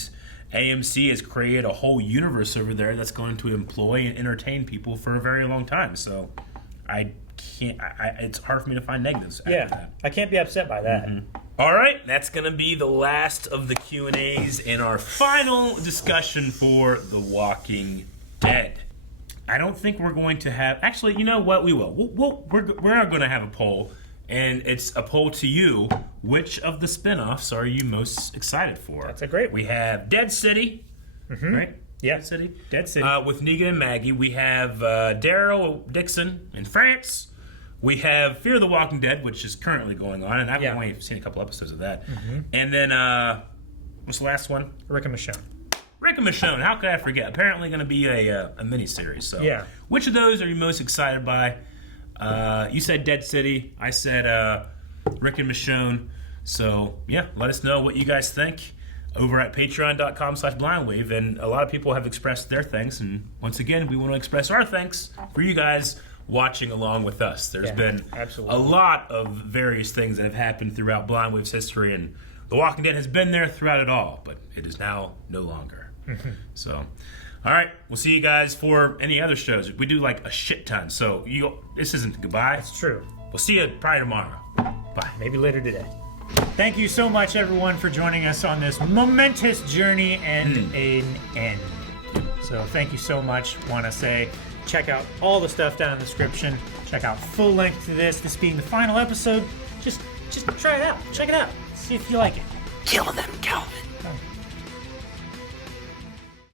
AMC has created a whole universe over there that's going to employ and entertain people for a very long time. So I can't. It's hard for me to find negatives. Yeah, after that. I can't be upset by that. Mm-hmm. All right, that's going to be the last of the Q&As and our final discussion for The Walking Dead. I don't think we're going to have... Actually, you know what? We will. We're going to have a poll, and it's a poll to you. Which of the spinoffs are you most excited for? That's a great one. We have Dead City, right? Yeah. Dead City. With Negan and Maggie. We have Daryl Dixon in France. We have Fear the Walking Dead, which is currently going on, and I've only seen a couple episodes of that. Mm-hmm. And then, what's the last one? Rick and Michonne. Rick and Michonne, how could I forget? Apparently going to be a miniseries. So, which of those are you most excited by? You said Dead City. I said Rick and Michonne. So, yeah, let us know what you guys think over at patreon.com/blindwave. And a lot of people have expressed their thanks. And once again, we want to express our thanks for you guys watching along with us. There's been a lot of various things that have happened throughout Blindwave's history. And The Walking Dead has been there throughout it all. But it is now no longer. So, all right, we'll see you guys for any other shows. We do like a shit ton, so this isn't goodbye. It's true. We'll see you probably tomorrow. Bye. Maybe later today. Thank you so much, everyone, for joining us on this momentous journey and an end. So thank you so much. Want to say, check out all the stuff down in the description. Check out full length to this being the final episode. Just try it out. Check it out. See if you like it. Kill them, Calvin.